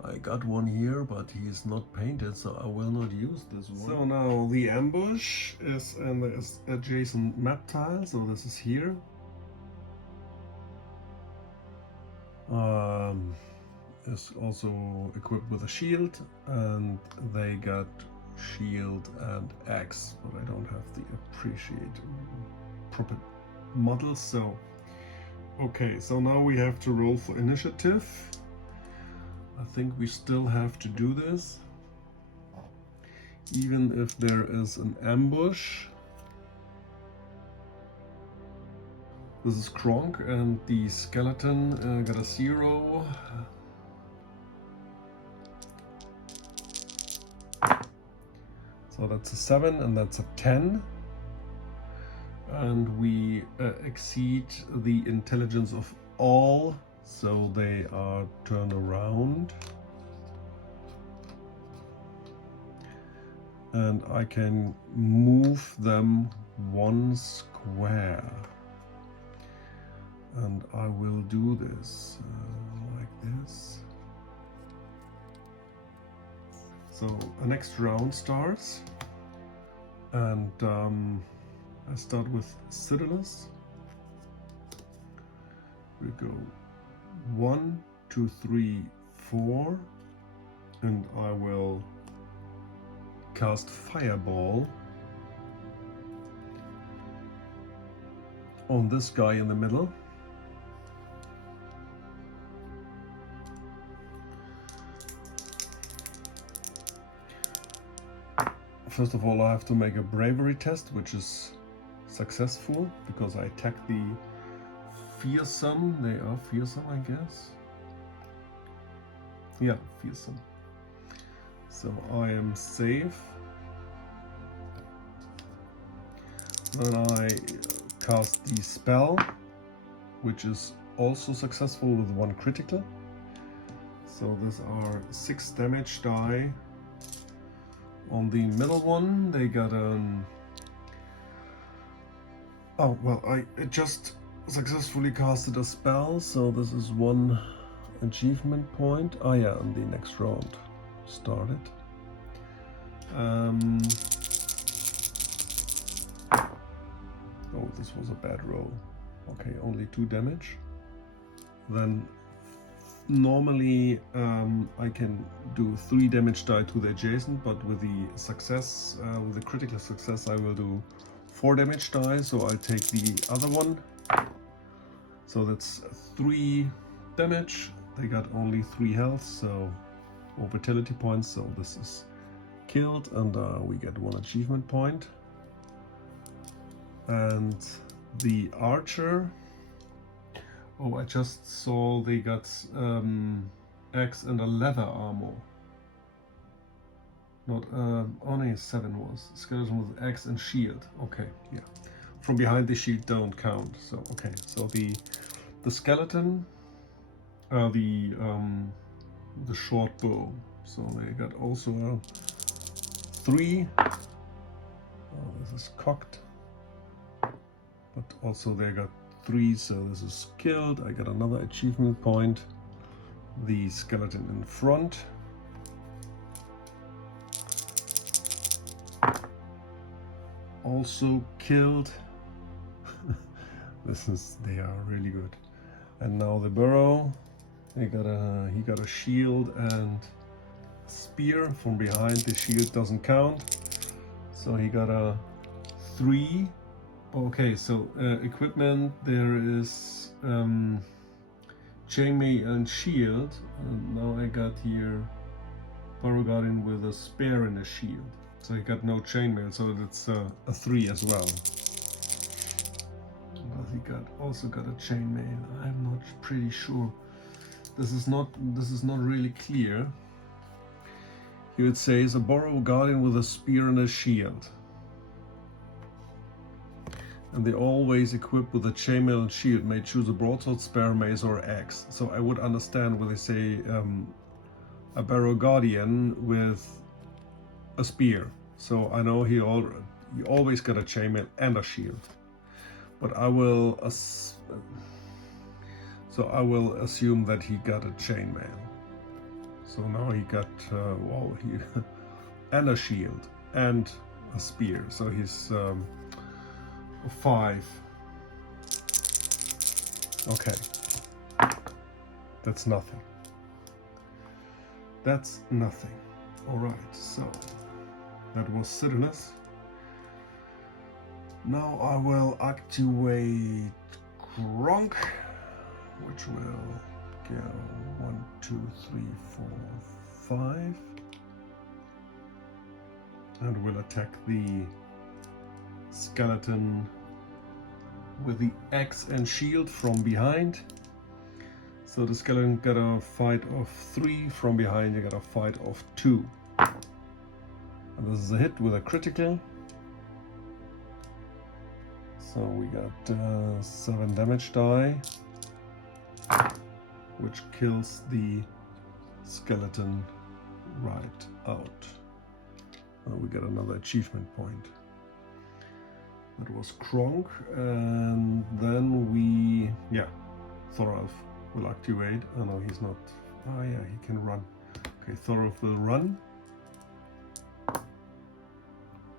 I got one here, but he is not painted, so I will not use this one. So now the ambush is in the adjacent map tile, so this is here. Is also equipped with a shield, and they got shield and axe, but I don't have the appreciate proper models. So okay, so now we have to roll for initiative. I think we still have to do this, even if there is an ambush. This is Kronk, and the skeleton got a 0. So that's a 7, and that's a 10. and we exceed the intelligence of all, so they are turned around. And I can move them 1 square. And I will do this like this. So a next round starts, and I start with Xiodulus. We go 1, 2, 3, 4, and I will cast Fireball on this guy in the middle. First of all, I have to make a bravery test, which is successful because I attack the fearsome. They are fearsome, I guess. Yeah, fearsome. So I am safe. Then I cast the spell, which is also successful with 1 critical. So these are 6 damage die. On the middle one, they got an... Oh, well, I just successfully casted a spell, so this is 1 achievement point. Ah, yeah, and the next round started. Oh, this was a bad roll. Okay, only 2 damage. Then normally I can do 3 damage die to the adjacent, but with the success, with the critical success, I will do 4 damage die. So I'll take the other one. So that's 3 damage. They got only 3 health, so or vitality points. So this is killed, and we get 1 achievement point. And the archer. Oh, I just saw they got axe and a leather armor. Not only 7 was skeleton with axe and shield. Okay, yeah. From behind the shield don't count. So okay, so the skeleton, the short bow. So they got also a 3. Oh, this is cocked. But also they got 3, so this is killed. I got another achievement point. The skeleton in front. Also killed. They are really good. And now the burrow. He got a shield and spear from behind. The shield doesn't count. So he got a 3. Okay, so equipment, there is chainmail and shield. And now I got here Burrow Guardian with a spear and a shield. So he got no chainmail, so that's a 3 as well. But he also got a chainmail. I'm not pretty sure. This is not really clear. Here it says a Burrow Guardian with a spear and a shield. And they always equipped with a chainmail and shield may choose a broadsword, spear, mace, or axe. So I would understand when they say a Burrow Guardian with a spear. So I know he always got a chainmail and a shield. But I will assume that he got a chainmail. So now he got and a shield and a spear. So he's 5. Okay. That's nothing. That's nothing. Alright, so that was Xiodulus. Now I will activate Kronk, which will go 1, 2, 3, 4, 5. And will attack the skeleton with the axe and shield from behind. So the skeleton got a fight of 3, from behind you got a fight of 2. And this is a hit with a critical. So we got 7 damage die, which kills the skeleton right out. We got another achievement point. That was Kronk, and then we, Thoralf will activate. Oh no, he's not. Oh yeah, he can run. Okay, Thoralf will run.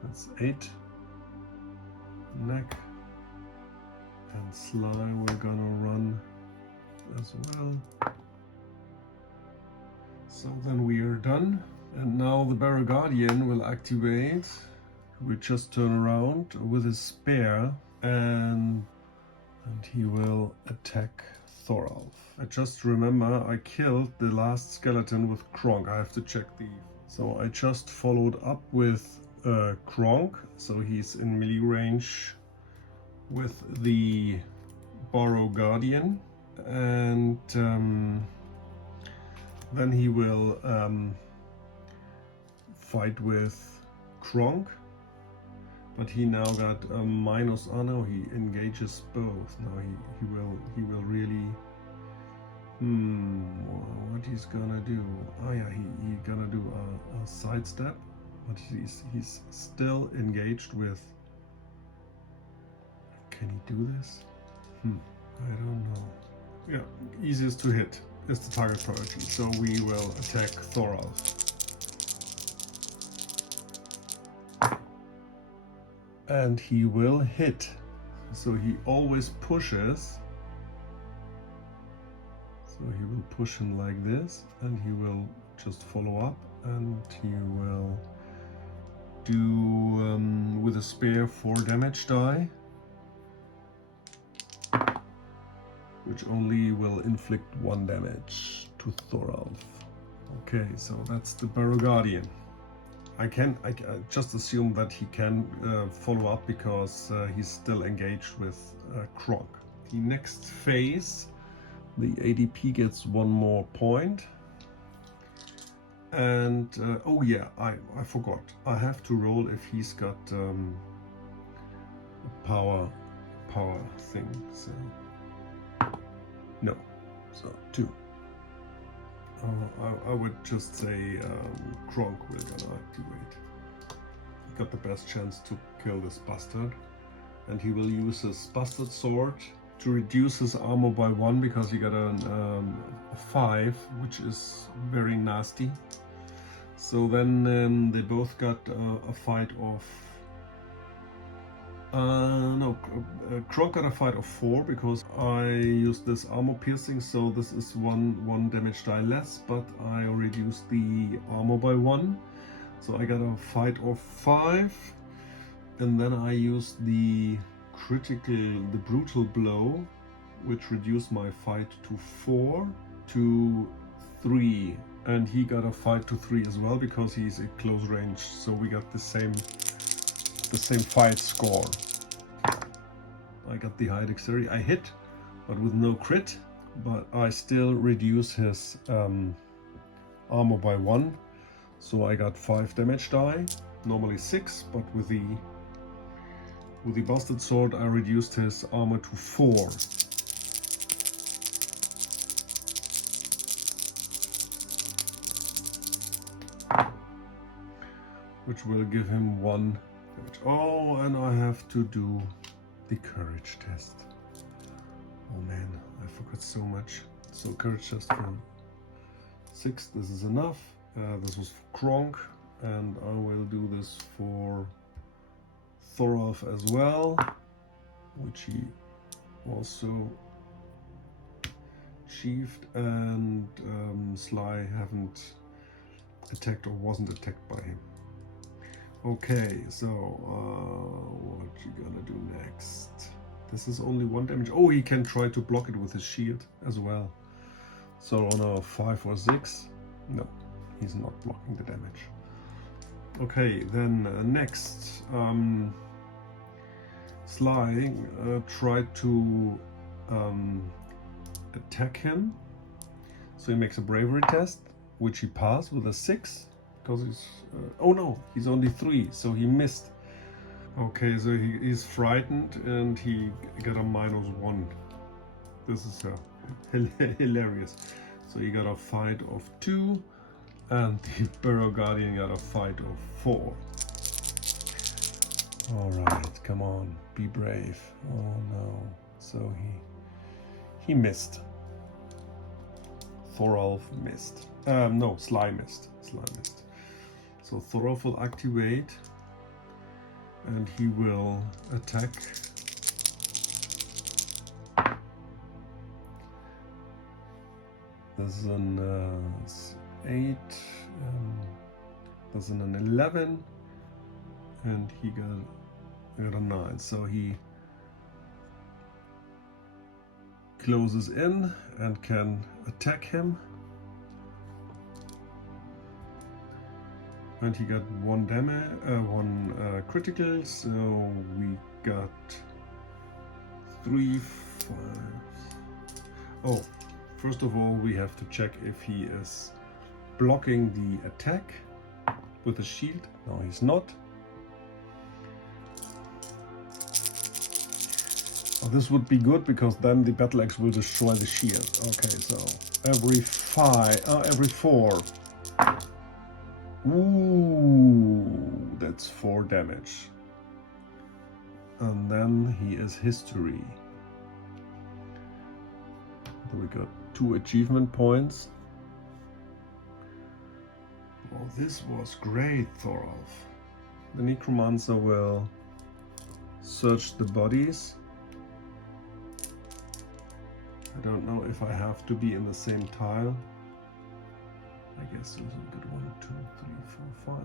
That's 8. Neck and Sly we're gonna run as well. So then we are done, and now the Guardian will activate. We just turn around with his spear and he will attack Thoralf. I just remember I killed the last skeleton with Kronk. I have to check the... So I just followed up with Kronk, so he's in melee range with the Guardian, and then he will fight with Kronk. But he now got a minus. Oh no, he engages both. Now he will really. What he's gonna do? Oh yeah, he gonna do a sidestep, but he's still engaged with. Can he do this? I don't know. Yeah, easiest to hit is the target priority. So we will attack Thoralf. And he will hit. So he always pushes. So he will push him like this, and he will just follow up, and he will do with a spear 4 damage die, which only will inflict 1 damage to Thoralf. Okay, so that's the Guardian. I just assume that he can follow up because he's still engaged with Kronk. The next phase, the ADP gets 1 more point. And oh yeah, I forgot. I have to roll if he's got a power thing. So no, so 2. I would just say Kronk will gonna activate. He got the best chance to kill this bastard, and he will use his bastard sword to reduce his armor by 1 because he got a 5, which is very nasty. So then they both got a fight of. Kronk got a fight of 4 because I used this armor piercing, so this is one damage die less, but I reduced the armor by 1. So I got a fight of 5, and then I used the brutal blow, which reduced my fight to 4 to 3, and he got a fight to 3 as well because he's at close range. So we got the same fight score. I got the high dexterity. I hit, but with no crit, but I still reduce his armor by 1. So I got 5 damage die, normally 6, but with the bastard sword I reduced his armor to 4. Which will give him 1. Oh, and I have to do the courage test. Oh man, I forgot so much. So courage test for 6, this is enough. This was for Kronk, and I will do this for Thoralf as well, which he also achieved, and Sly haven't attacked or wasn't attacked by him. Okay, so what you gonna do next? This is only 1 damage. Oh, he can try to block it with his shield as well. So on a 5 or 6, no, he's not blocking the damage. Okay, then next, Sly tried to attack him. So he makes a bravery test, which he passed with a 6. Because he's oh no, he's only 3, so he missed. Okay, so he's frightened and he got a -1. This is hilarious. So he got a fight of 2 and the Burrow Guardian got a fight of 4. Alright, come on, be brave. Oh no. So he missed. Thorolf missed. No, Sly missed. So Thorolf will activate and he will attack. This is an 8. This is an 11, and he got a 9. So he closes in and can attack him. And he got 1 damage, 1 critical. So we got 3, 5. Oh, first of all, we have to check if he is blocking the attack with a shield. No, he's not. Oh, this would be good because then the battle axe will destroy the shield. Okay, so every 4. Ooh, that's 4 damage. And then he is history. So we got 2 achievement points. Well, this was great, Thorolf. The Necromancer will search the bodies. I don't know if I have to be in the same tile. I guess there's a good 1, 2, 3, 4, 5.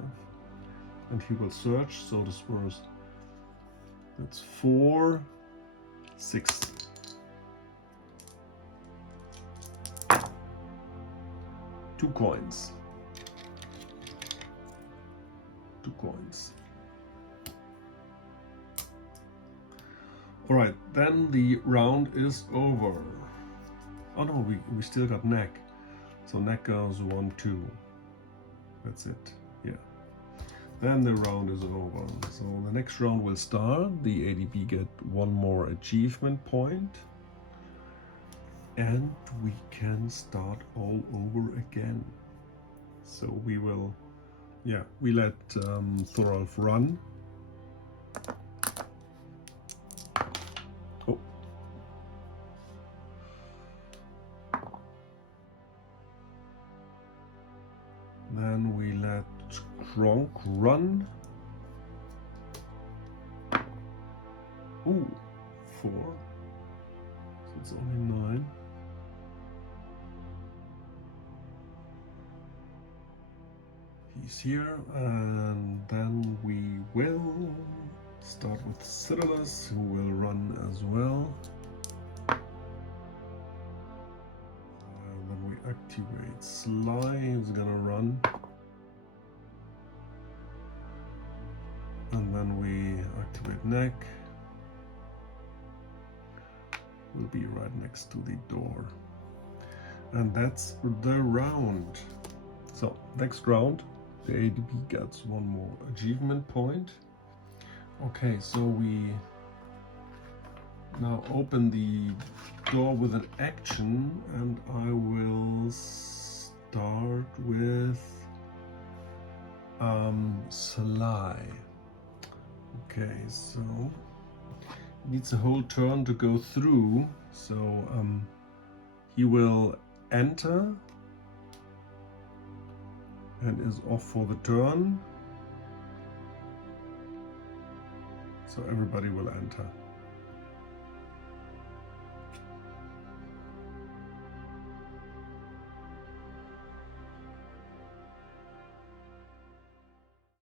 And he will search, so this was, that's 4, 6. Two coins. Alright, then the round is over. Oh no, we still got neck. So neck goes 1, 2. That's it. Yeah. Then the round is over. So the next round will start. The ADB get 1 more achievement point. And we can start all over again. So we will, yeah, we let Thorolf run. Oh. Then we let Kronk run. Ooh, 4. So it's only 9. He's here, and then we will start with Xiodulus, who will run as well. Then we activate Sly, who's gonna run. And then we activate Neck. Will be right next to the door. And that's the round. So, next round. The ADB gets 1 more achievement point. Okay, so we now open the door with an action, and I will start with Sly. Okay, so he needs a whole turn to go through, so he will enter and is off for the turn. So everybody will enter.